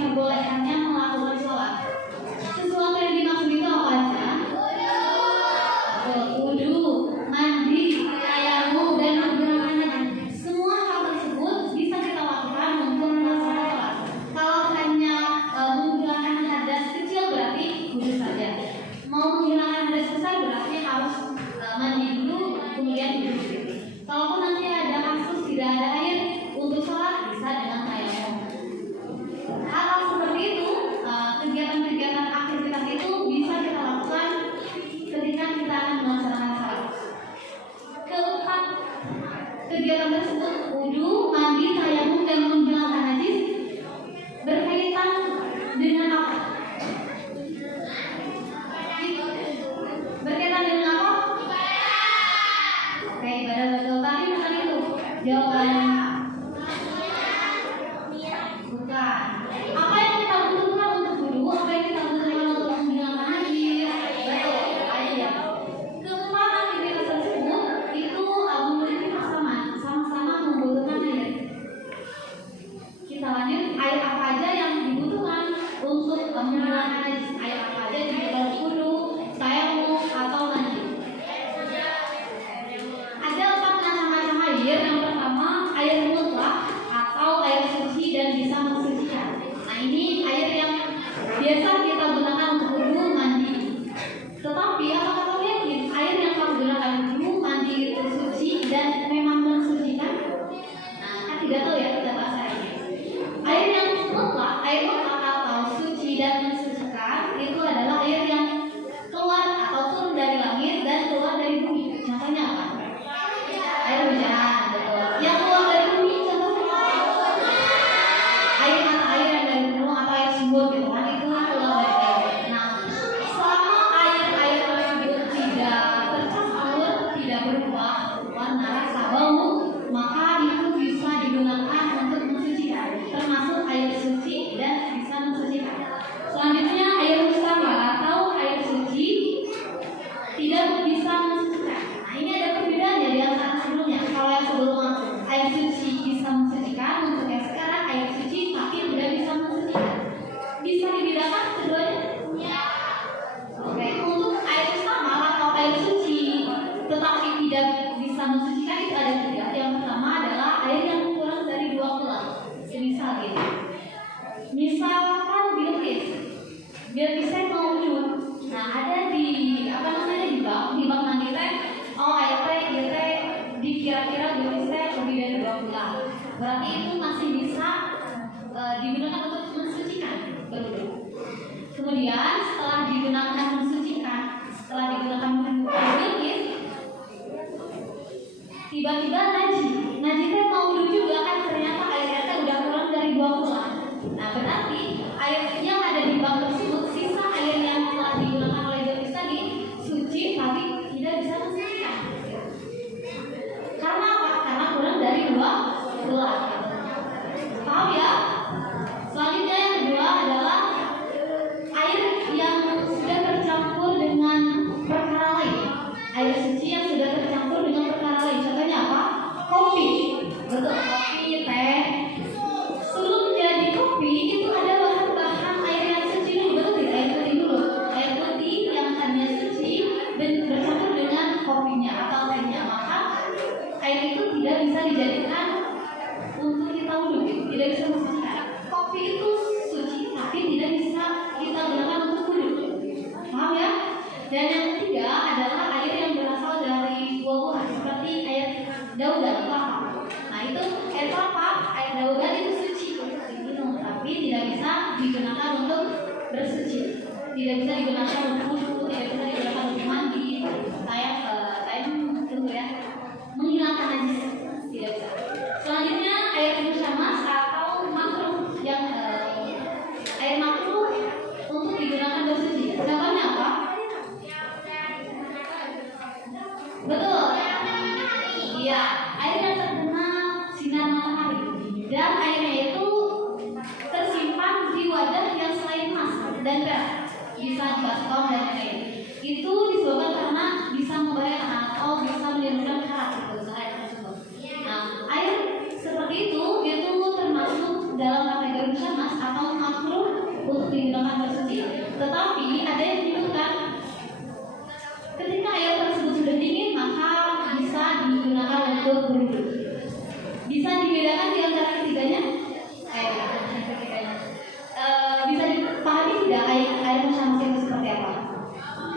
diperbolehkannya melakukan sholat. Sesuatu yang dimaksud itu apa aja? Wudu, mandi, tayamum, dan pergelangan haji. Semua hal tersebut bisa kita lakukan untuk melaksanakan sholat. Kalau hanya menghilangkan hadas kecil berarti wudu saja. Mau menghilangkan hadas besar berarti harus mandi dulu kemudian wudu. Kalaupun nanti ada kasus tidak ada air untuk sholat, bisa dengan tayamum. Hal seperti itu, kegiatan-kegiatan aktivitas itu bisa kita lakukan ketika kita akan melaksanakan sholat. Keempat, kegiatan tersebut wudu, mandi, tayamum, dan menghilangkan najis berkaitan dengan apa? Berkaitan dengan apa? Oke, ibadah betul. Tapi bukan itu jawabannya. Bukan. Apa yang kita butuhkan untuk wudu? Apa yang kita butuhkan untuk menghilangkan najis? Betul. Ayo ya. Keempat aktivitas tersebut itu memiliki kesamaan, sama-sama membutuhkan air. Kita lanjut, air apa aja yang dibutuhkan untuk menghilangkan najis? Air apa aja yang dibutuhkan wudu, tayamum, atau mandi? Ada 4 macam-macam air. Yang pertama, air mutlak atau air suci dan bisa mensucikan. Nah, ini air yang biasa kita gunakan untuk wudu, mandi. Tetapi apakah kamu yakin air yang kamu gunakan wudu, mandi itu suci dan memang mensucikan? Nah, kan tidak tahu ya, kita bahas hari ini. Air yang mutlak atau suci dan mensucikan itu adalah air yang keluar atau turun dari langit dan keluar dari bumi. Contohnya apa? Air hujan, betul. Yang keluar dari bumi contohnya air mata air yang dari gunung atau air sumur gitu kan, itu keluar dari air. Nah, selama air tersebut tidak tercampur, tidak berubah warna, rasa, bau, maka itu bisa digunakan untuk mensucikan, termasuk air suci dan bisa mensucikan. Selanjutnya air musta'mal atau air suci tidak bisa mensucikan. Nah, ini ada perbedaannya di antara sebelumnya. Kalau yang sebelumnya air suci bisa mensucikan, untuk yang sekarang air suci tapi tidak bisa mensucikan. Bisa dibedakan keduanya? Ya. Oke, untuk air musta'mal atau air suci tetapi tidak bisa mensucikan itu ada 3. Yang pertama adalah air yang kurang dari 2 bulan. Semisal gitu. Misalkan Bilkis mau wudu. Nah, ada di di bak mandi teh. Oh, air teh dikira-kira Bilkis lebih dari 2 bulan. Berarti itu masih bisa digunakan untuk mensucikan berwudu. Kemudian setelah digunakan Bilkis, tiba-tiba Naji teh mau wudu juga kan, ternyata airnya teh udah kurang dari 2 bulan. Nah, berarti air yang ada di bak tersebut, sisa air yang telah digunakan oleh Bilkis tadi suci tapi tidak bisa mensucikan. Karena apa? Karena kurang dari 2 bulan. Paham ya? Selanjutnya yang kedua adalah air yang sudah tercampur dengan perkara lain. Air suci yang sudah tercampur dengan perkara lain. Contohnya apa? Kopi. Betul, kopi, teh. Sebelum menjadi kopi itu ada bahan-bahan air yang suci dulu. Betul tidak? Air putih dulu. Air putih yang tadinya suci bercampur dengan kopinya atau tehnya. Maka air itu tidak bisa dijadikan untuk kita wudu, tidak bisa mensucikan. Kopi itu suci tapi tidak bisa kita gunakan untuk wudu. Paham ya? Dan yang ketiga adalah air yang berasal dari buah-buahan seperti air daudan, kelapa. Nah, itu air kelapa, air daudan itu suci untuk diminum, tapi tidak bisa digunakan untuk bersuci. Tidak bisa digunakan untuk wudu, tidak bisa digunakan untuk mandi. Saya tunggu ya. Menghilangkan najis tidak bisa. Selanjutnya air musyamas atau makruh, yang air makruh untuk digunakan bersuci. Contohnya apa? Betul. Iya, air yang terkena sinar matahari dan airnya itu tersimpan di wadah yang selain emas dan perak, bisa di baskom dan lain. Itu disebabkan karena bisa membahayakan atau bisa menimbulkan karat gitu, air tersebut. Nah, air seperti itu termasuk dalam kategori musyamas atau makruh untuk digunakan bersuci. Tetapi ada yang menyebutkan ketika air tersebut sudah dingin maka bisa digunakan untuk berwudu. Bisa dibedakan di antara ketiganya? Bisa dipahami tidak air musyamas itu seperti apa?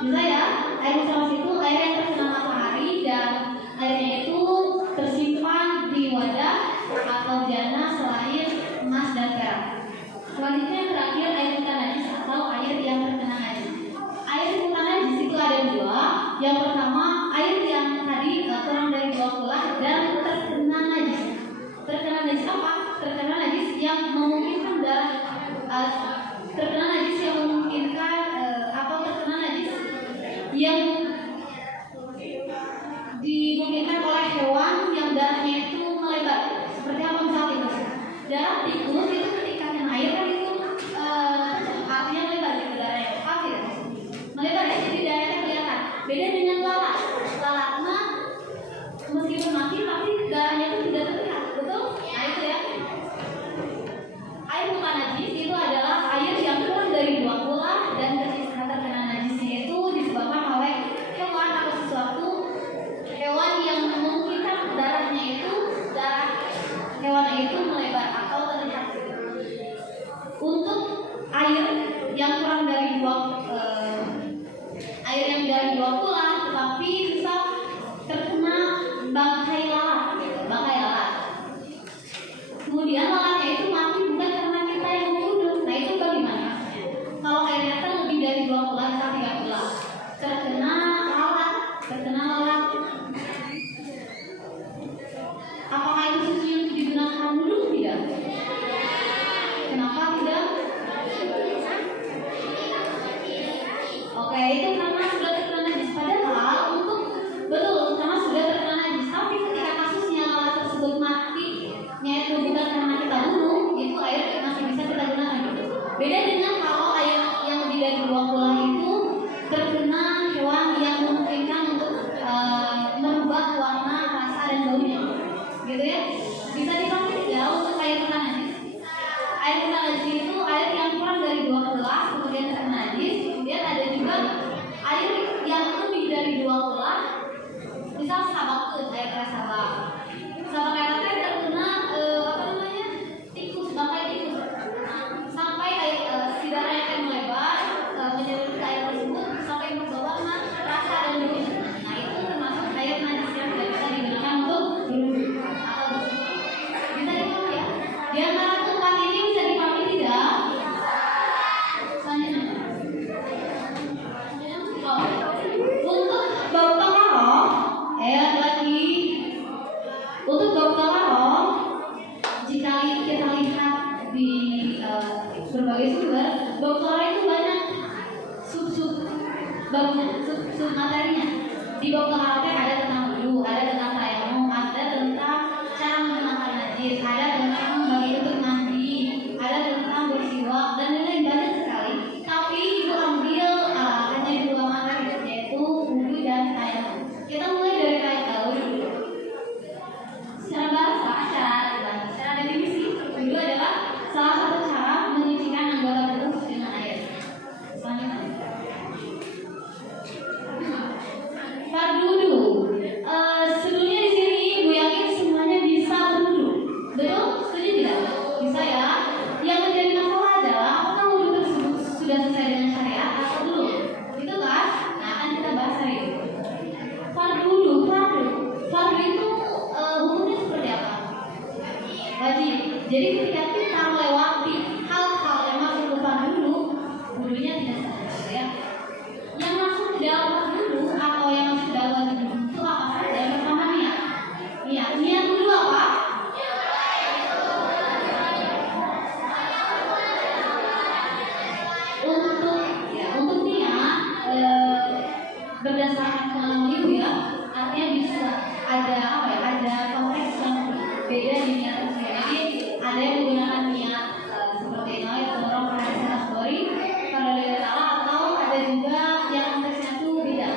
Bisa ya, air musyamas itu air yang terkena matahari dan airnya itu tersimpan di wadah atau jana selain emas dan perak. Selanjutnya yang terakhir air muka najis atau air yang terkena najis. Air muka najis itu ada dua. Yang pertama air yang tadi kurang dari 2 kulah dan terkena najis. Terkena najis apa? Terkena najis yang memungkinkan terkena najis yang memungkinkan atau terkena najis yang dimungkinkan oleh hewan yang darahnya itu melebar. Seperti apa misalnya tikus? Darah tikus itu ketika kena air kan itu artinya melebar gitu darahnya. Kafir. Melebar ya, jadi darahnya kelihatan. Beda dengan lalat. Lalat mah meskipun mati tapi darahnya itu tidak terlihat. Betul? Nah itu ya. Air muka najis itu adalah air yang kurang dari 2 kulah dan ketika terkena najisnya itu disebabkan oleh hewan atau sesuatu hewan yang memungkinkan darahnya itu darah hewan itu melebar atau terlihat. Untuk air yang kurang dari 2 kulah tetapi bisa terkena bangkai lalat, bangkai lalat. Kemudian lalatnya itu mati bukan karena kita yang membunuh. Nah itu bagaimana? Kalau airnya kan lebih dari 2 kulah atau 3 kulah, terkena lalat. Apakah itu suci untuk digunakan dulu? Tidak. Kenapa tidak? Oke, itu karena sudah terkena najis. Padahal untuk betul karena sudah terkena najis. Tapi ketika kasusnya lalat tersebut matinya itu bukan karena kita bunuh, itu air masih bisa kita gunakan. Beda dengan kalau air yang lebih dari 2 kulah itu terkena hewan yang memungkinkan untuk merubah warna, rasa dan baunya, gitu ya. Bisa dipakai tidak untuk air muka najis? Air muka najis itu air yang kurang dari 2 kulah kemudian terkena najis. Kemudian ada juga air yang lebih dari 2 kulah, misal sabak tuh, air sabak. Sabak air terkena tikus, bangkai tikus. Sampai air si darahnya akan melebar menyeluruh ke air tersebut sampai membawa rasa dan baunya. Nah itu termasuk air najis yang tidak bisa digunakan untuk berwudu atau bersuci. Bisa dipahami ya? Di antara tempat ini bisa dipahami tidak? Selanjutnya. Untuk bau taharah, lagi. Untuk bau taharah, jika kita lihat di berbagai sumber, bau taharah itu banyak sub baunya, sub materinya. Di bau taharah ada tentang wudu, ada tentang tayamum, ada tentang cara menggunakan najis, ada tentang bagi bentuk mandi, ada tentang bersiwak dan lain-lain banyak sekali. Tapi ibu ambil hanya 2 materi yaitu wudu dan tayamum. Kita mulai dari wudu dulu. Secara bahasa, secara definisi, wudu adalah salah satu cara menyucikan anggota tubuh dengan air. Selanjutnya. Fardu wudu. Sebelumnya di sini ibu yakin semuanya bisa berwudu. Betul? Setuju tidak? Bisa ya. Yang menjadi masalah adalah apakah wudu tersebut sudah sesuai dengan syariat atau belum? Itu kan? Nah, akan kita bahas hari ini. Fardu wudu, fardu itu hukumnya seperti apa? Wajib. Jadi ketika kita melewati hal-hal yang masuk ke fardu wudu, wudunya tidak sah, ya. Yang masuk ke dalam fardu wudu atau yang masuk ke dalam wajib wudu itu apa saja? Yang pertama niat. Niat dulu apa? Untuk niat berdasarkan pengalaman ibu ya, artinya bisa ada ada konteks yang beda di niat tersebut. Jadi ada yang menggunakan niat seperti itu orang hadis asbori pada Allah, atau ada juga yang konteksnya itu beda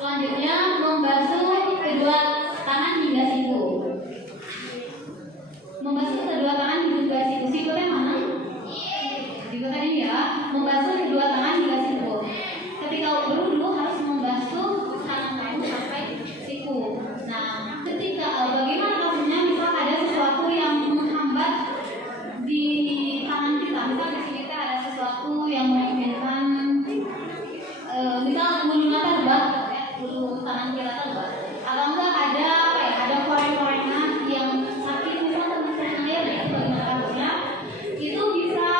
Selanjutnya membasuh kedua tangan hingga siku. Membasuh kedua tangan hingga siku. Siku yang mana? Siku tadi ya. Membasuh kedua tangan hingga siku. Ketika berwudu harus membasuh tangan kamu sampai siku. Nah, ketika bagaimana maksudnya misal ada sesuatu yang menghambat di tangan kita, misal di sini kita ada sesuatu yang menginginkan misal bulu mata tebal, ya, bulu tangan kita tebal, atau enggak ada apa ya, ada koreng-korengan yang sakit misal terkena air ya, bagaimana kasusnya itu bisa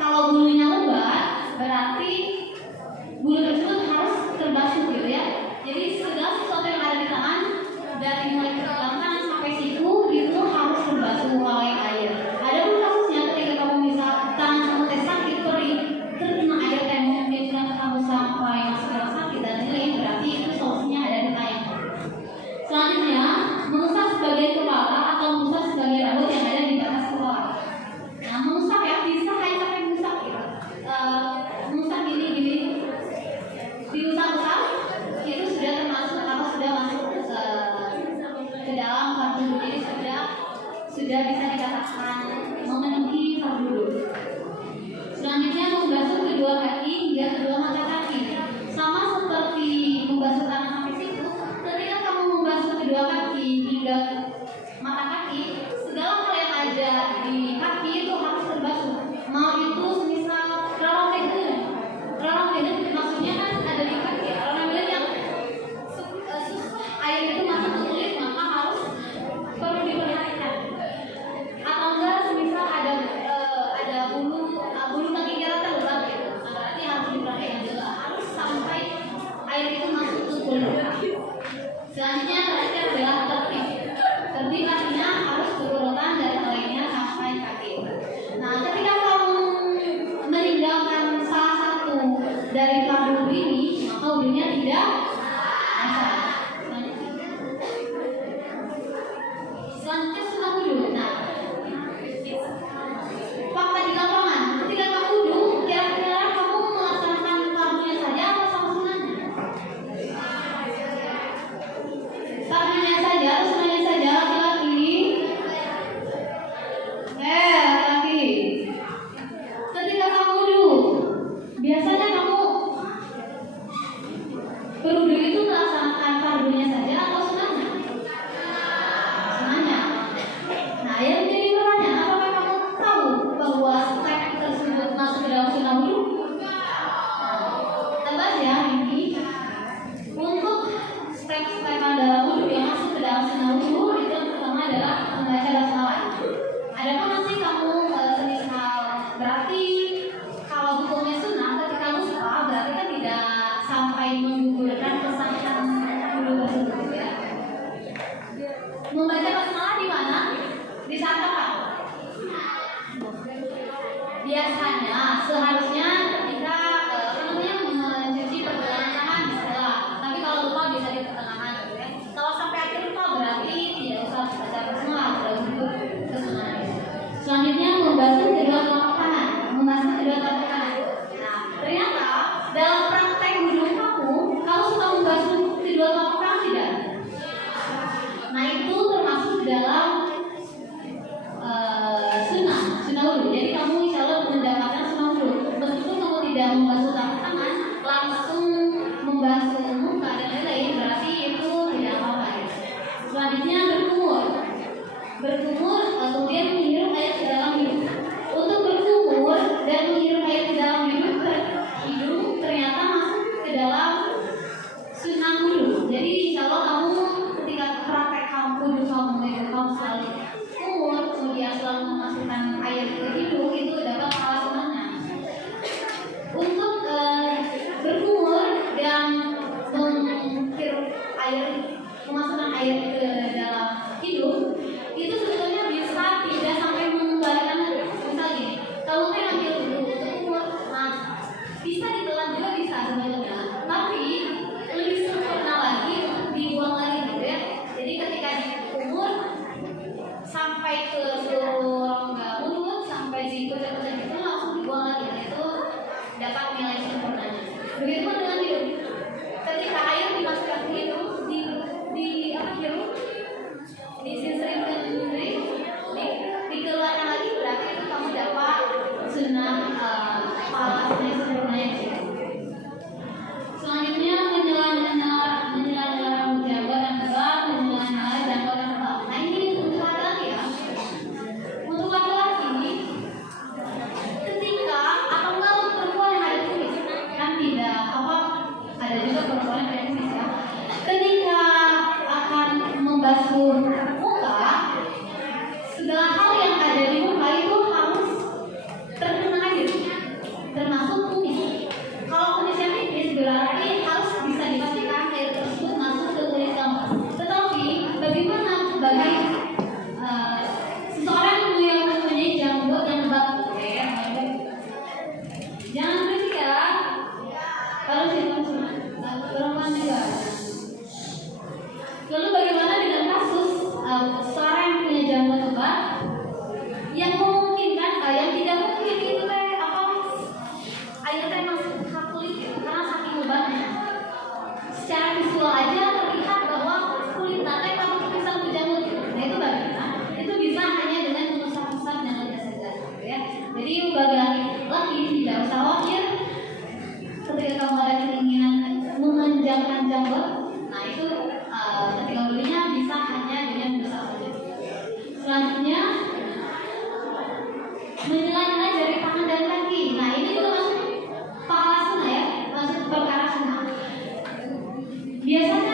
kalau bulunya lebat berarti bulu tersebut harus terbasuh gitu ya. Jadi segala sesuatu yang ada di tangan dari mulai pergelangan tangan sampai siku itu harus terbasuh oleh air. Ada pun kasusnya ketika kamu misal tangan kamu sakit perih terkena air yang memungkinkan kamu sampai masuk ke rumah sakit dan lain, berarti itu solusinya ada di tayamum. Selanjutnya mengusap sebagian kepala atau mengusap sebagian rambut yang ada di atas kepala. Nah, mengusap ya bisa hanya sampai mengusap ya. Mengusap gini diusap-usap itu sudah termasuk atau sudah masuk ke dalam fardu, jadi sudah bisa dikatakan memenuhi fardu. Selanjutnya membasuh kedua kaki hingga kedua mata kaki. Sama seperti membasuh tangan sampai siku, ketika kamu membasuh kedua kaki hingga mata kaki, segala hal yang ada di kaki itu harus terbasuh. Mau itu semisal rorong beden maksudnya kan ada di kaki. Rorong beden yang air itu masuk ke kulit, maka harus perlu diperhatikan. Atau enggak semisal ada bulu kaki kita terberat gitu, nah, berarti harus diperhatikan juga, harus sampai air itu masuk ke kulit. Selanjutnya terakhir adalah tertib artinya harus berurutan dari mulainya sampai kaki. Nah, ketika kamu meninggalkan salah satu dari fardu ini, maka wudunya tidak sah. Selanjutnya sunah wudu. Nah, fakta di lapangan, ketika kamu wudu, kira-kira kamu melaksanakan fardunya saja atau sama sunahnya? Fardunya saja atau sunahnya saja, laki-laki? Laki-laki. Ketika kamu wudu, biasanya kamu berwudu itu melaksanakan tombol. Nah itu ketika belinya bisa hanya dengan besar saja. Selanjutnya menyelah-nyelah jari tangan dan kaki. Nah ini juga masuk pahala sunnah ya, masuk perkara sunnah. Biasanya